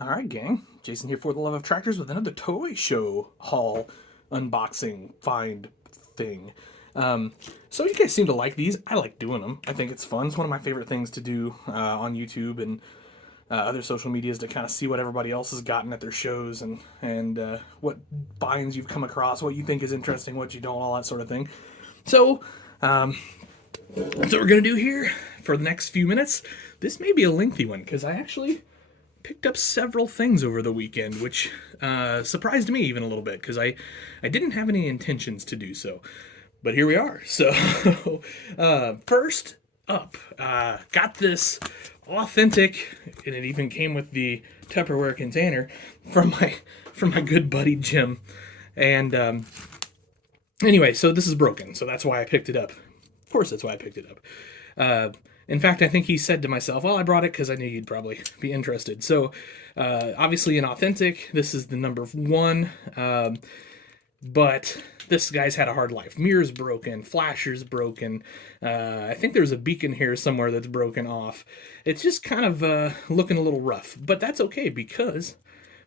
Alright, gang. Jason here for the Love of Tractors with another toy show haul unboxing find thing. So you guys seem to like these. I like doing them. I think it's fun. It's one of my favorite things to do on YouTube and other social medias, to kind of see what everybody else has gotten at their shows and what finds you've come across, what you think is interesting, what you don't, all that sort of thing. So that's what we're going to do here for the next few minutes. This may be a lengthy one because I actually picked up several things over the weekend, which surprised me even a little bit because I didn't have any intentions to do so. But here we are. So first up, got this authentic, and it even came with the Tupperware container from my good buddy Jim. And anyway, so this is broken, so that's why I picked it up. Of course, that's why I picked it up. In fact, I think he said to myself, well, I brought it because I knew you'd probably be interested. So, obviously an authentic. This is the number 1. But this guy's had a hard life. Mirror's broken, flasher's broken. I think there's a beacon here somewhere that's broken off. It's just kind of looking a little rough. But that's okay because,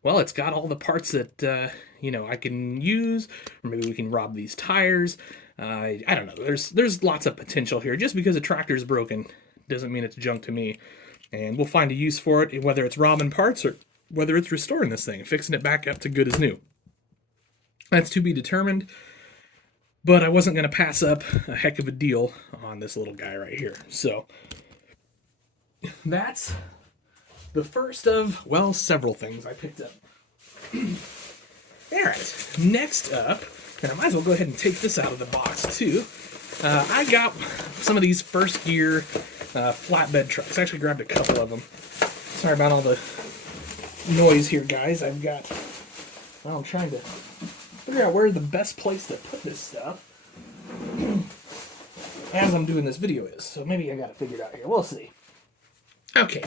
well, it's got all the parts that, I can use. Or maybe we can rob these tires. I don't know. There's lots of potential here. Just because a tractor's broken doesn't mean it's junk to me. And we'll find a use for it, whether it's robbing parts or whether it's restoring this thing, fixing it back up to good as new. That's to be determined. But I wasn't going to pass up a heck of a deal on this little guy right here. So that's the first of, well, several things I picked up. All right, next up, and I might as well go ahead and take this out of the box too. I got some of these first gear flatbed trucks. I actually grabbed a couple of them. Sorry about all the noise here, guys. I'm trying to figure out where the best place to put this stuff as I'm doing this video is. So maybe I got it figured out here. We'll see. Okay.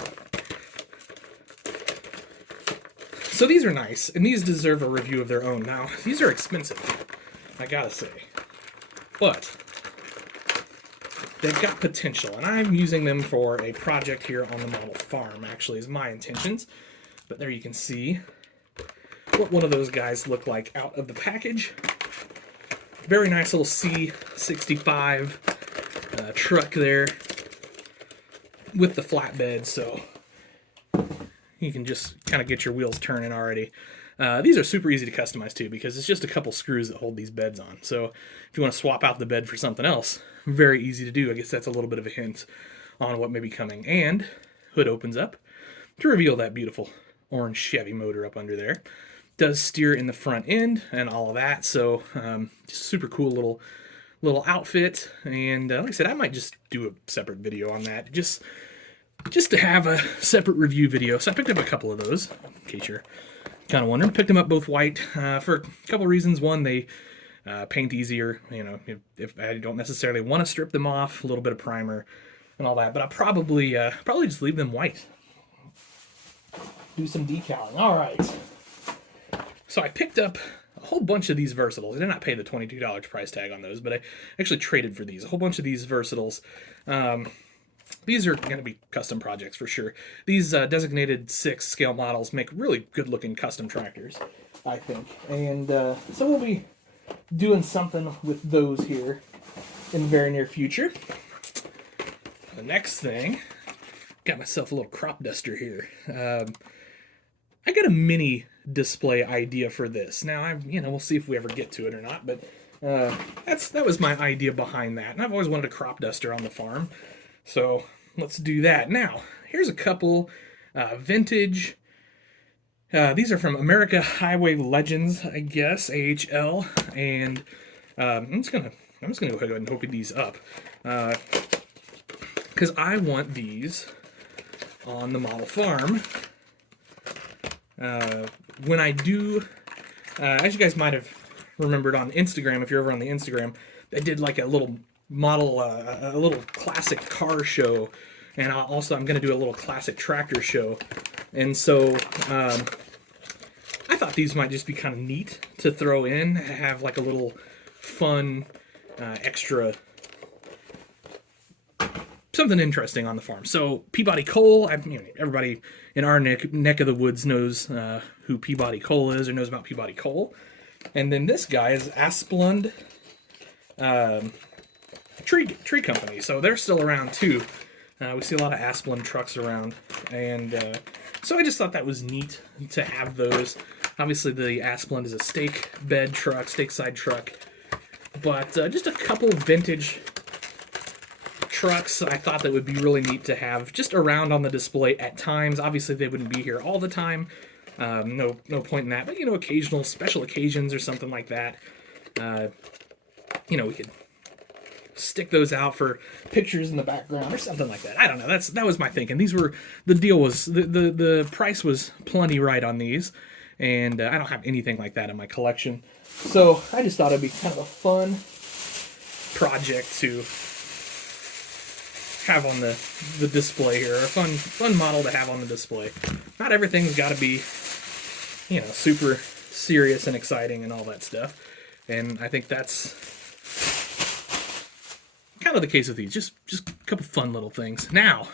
So these are nice, and these deserve a review of their own. Now, these are expensive, I gotta say. But they've got potential, and I'm using them for a project here on the model farm, actually, is my intentions. But there you can see what one of those guys look like out of the package. Very nice little C65 truck there with the flatbed, so you can just kind of get your wheels turning already. These are super easy to customize too, because it's just a couple screws that hold these beds on. So if you want to swap out the bed for something else, very easy to do. I guess that's a little bit of a hint on what may be coming. And hood opens up to reveal that beautiful orange Chevy motor up under there. Does steer in the front end and all of that. So just super cool little outfit. And like I said, I might just do a separate video on that, just to have a separate review video. So I picked up a couple of those, in case you're kind of wondering. Picked them up both white for a couple reasons. One, they paint easier. If I don't necessarily want to strip them off, a little bit of primer and all that. But I'll probably just leave them white. Do some decaling. All right. So I picked up a whole bunch of these Versatiles. I did not pay the $22 price tag on those, but I actually traded for these. A whole bunch of these Versatiles. These are going to be custom projects for sure. These designated 6 scale models make really good looking custom tractors, I think. And so we'll be doing something with those here in the very near future. The next thing, got myself a little crop duster here. I got a mini display idea for this. Now, we'll see if we ever get to it or not, but that was my idea behind that. And I've always wanted a crop duster on the farm. So let's do that. Now, here's a couple vintage. These are from America Highway Legends, I guess, AHL, and I'm just gonna go ahead and open these up because I want these on the model farm. When I do, as you guys might have remembered on Instagram, if you're over on the Instagram, I did like a little model, a little classic car show, and I'm going to do a little classic tractor show. And so I thought these might just be kind of neat to throw in, have like a little fun extra So something interesting on the farm. So Peabody Coal, everybody in our neck of the woods knows who Peabody Coal is, or knows about Peabody Coal. And then this guy is Asplund Tree Company. So they're still around too. We see a lot of Asplund trucks around, and so I just thought that was neat to have those. Obviously, the Asplund is a stake bed truck, stake side truck, but just a couple vintage trucks I thought that would be really neat to have just around on the display at times. Obviously, they wouldn't be here all the time. No point in that, but occasional special occasions or something like that. We could stick those out for pictures in the background or something like that. I don't know. That was my thinking. The deal was the price was plenty right on these, and I don't have anything like that in my collection, so I just thought it'd be kind of a fun project to have on the display here, a fun model to have on the display. Not everything's got to be super serious and exciting and all that stuff, and I think that's kind of the case with these. Just a couple fun little things. Now,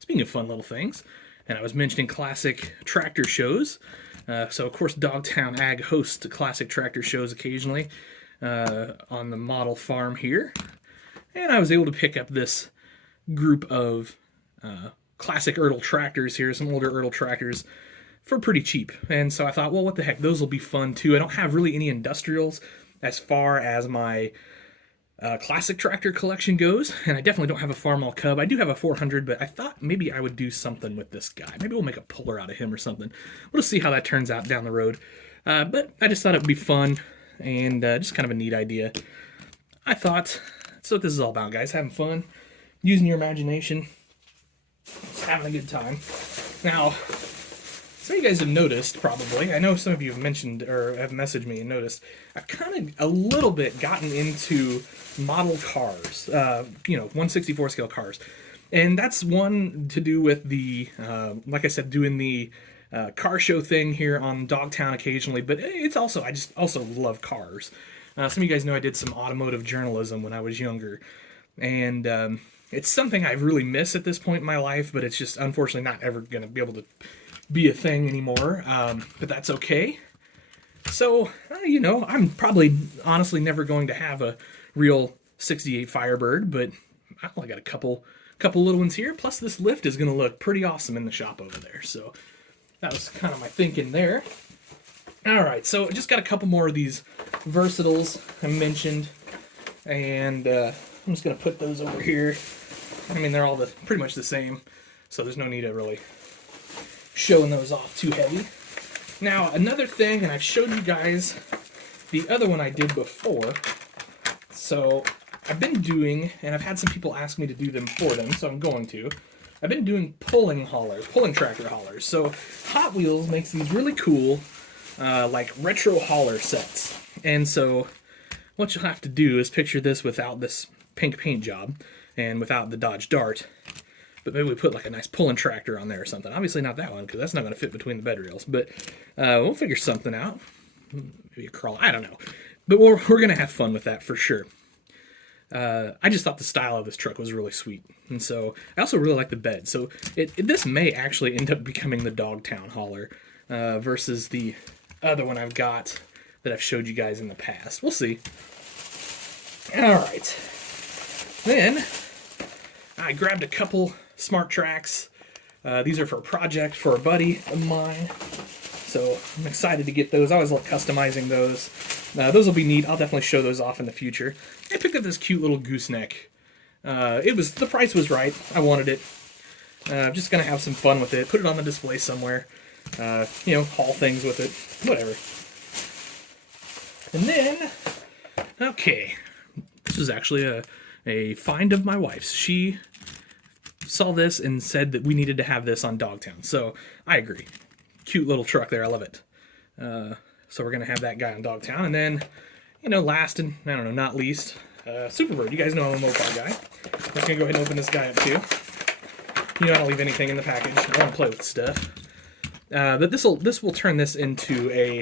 speaking of fun little things, and I was mentioning classic tractor shows. So of course, Dogtown Ag hosts classic tractor shows occasionally on the model farm here, and I was able to pick up this group of classic Ertl tractors here, some older Ertl tractors, for pretty cheap. And so I thought, well, what the heck, those will be fun too. I don't have really any industrials as far as my classic tractor collection goes, and I definitely don't have a Farmall Cub. I do have a 400, but I thought maybe I would do something with this guy. Maybe we'll make a puller out of him or something. We'll see how that turns out down the road. But I just thought it would be fun, and just kind of a neat idea. I thought, that's what this is all about, guys. Having fun, using your imagination, just having a good time. Now, some of you guys have noticed, probably, I know some of you have mentioned or have messaged me and noticed, I've kind of a little bit gotten into model cars, 1/64 scale cars. And that's one to do with the, like I said, doing the car show thing here on Dogtown occasionally, but it's also, I just also love cars. Some of you guys know I did some automotive journalism when I was younger, and it's something I really miss at this point in my life, but it's just unfortunately not ever going to be able to be a thing anymore, but that's okay. So, I'm probably honestly never going to have a real 68 Firebird, but I only got a couple little ones here, plus this lift is going to look pretty awesome in the shop over there, so that was kind of my thinking there. Alright, so just got a couple more of these Versatiles I mentioned, and I'm just going to put those over here. I mean, they're all pretty much the same, so there's no need to really showing those off too heavy. Now, another thing, and I've showed you guys the other one I did before. So, I've been doing, and I've had some people ask me to do them for them, so I'm going to. I've been doing pulling tractor haulers. So, Hot Wheels makes these really cool, like retro hauler sets. And so, what you'll have to do is picture this without this pink paint job, and without the Dodge Dart. But maybe we put like a nice pulling tractor on there or something. Obviously not that one, because that's not going to fit between the bed rails. But we'll figure something out. Maybe a crawl. I don't know. But we're going to have fun with that for sure. I just thought the style of this truck was really sweet. And so I also really like the bed. So this may actually end up becoming the Dogtown hauler versus the other one I've got that I've showed you guys in the past. We'll see. All right. Then I grabbed a couple Smart Tracks. These are for a project for a buddy of mine, so I'm excited to get those. I always like customizing those. Those will be neat. I'll definitely show those off in the future. I picked up this cute little gooseneck. The price was right. I wanted it. I'm just gonna have some fun with it. Put it on the display somewhere. Haul things with it. Whatever. And then, okay, this is actually a find of my wife's. She saw this and said that we needed to have this on Dogtown. So I agree. Cute little truck there. I love it. So we're going to have that guy on Dogtown. And then, last and, not least, Superbird. You guys know I'm a Mopar guy. I'm just going to go ahead and open this guy up too. I don't leave anything in the package. I want to play with stuff. But this will turn this into a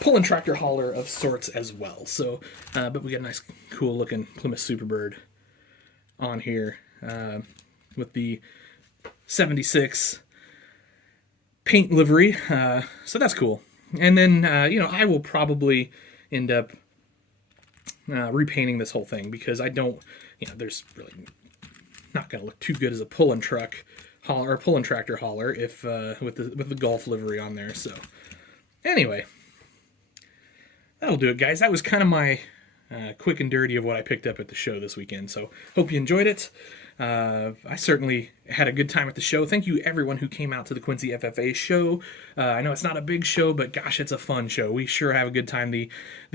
pull and tractor hauler of sorts as well. So, but we got a nice, cool looking Plymouth Superbird on here. with the 76 paint livery. So that's cool. And then, I will probably end up repainting this whole thing because I don't, there's really not going to look too good as a pulling truck hauler or pulling tractor hauler if with the Golf livery on there. So anyway, that'll do it, guys. That was kind of my quick and dirty of what I picked up at the show this weekend. So hope you enjoyed it. I certainly had a good time at the show. Thank you everyone who came out to the Quincy FFA show. I know it's not a big show, but gosh, it's a fun show. We sure have a good time. The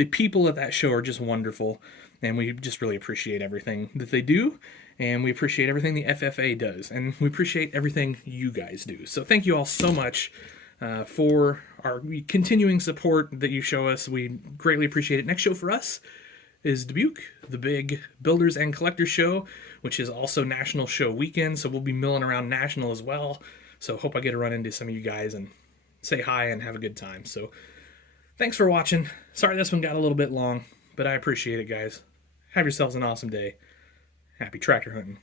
people at that show are just wonderful, and we just really appreciate everything that they do, and we appreciate everything the FFA does, and we appreciate everything you guys do. So thank you all so much for our continuing support that you show us. We greatly appreciate it. Next show for us is Dubuque, the big Builders and Collectors show, which is also National Show Weekend, so we'll be milling around National as well. So hope I get to run into some of you guys and say hi and have a good time. So thanks for watching. Sorry this one got a little bit long, but I appreciate it, guys. Have yourselves an awesome day. Happy tractor hunting.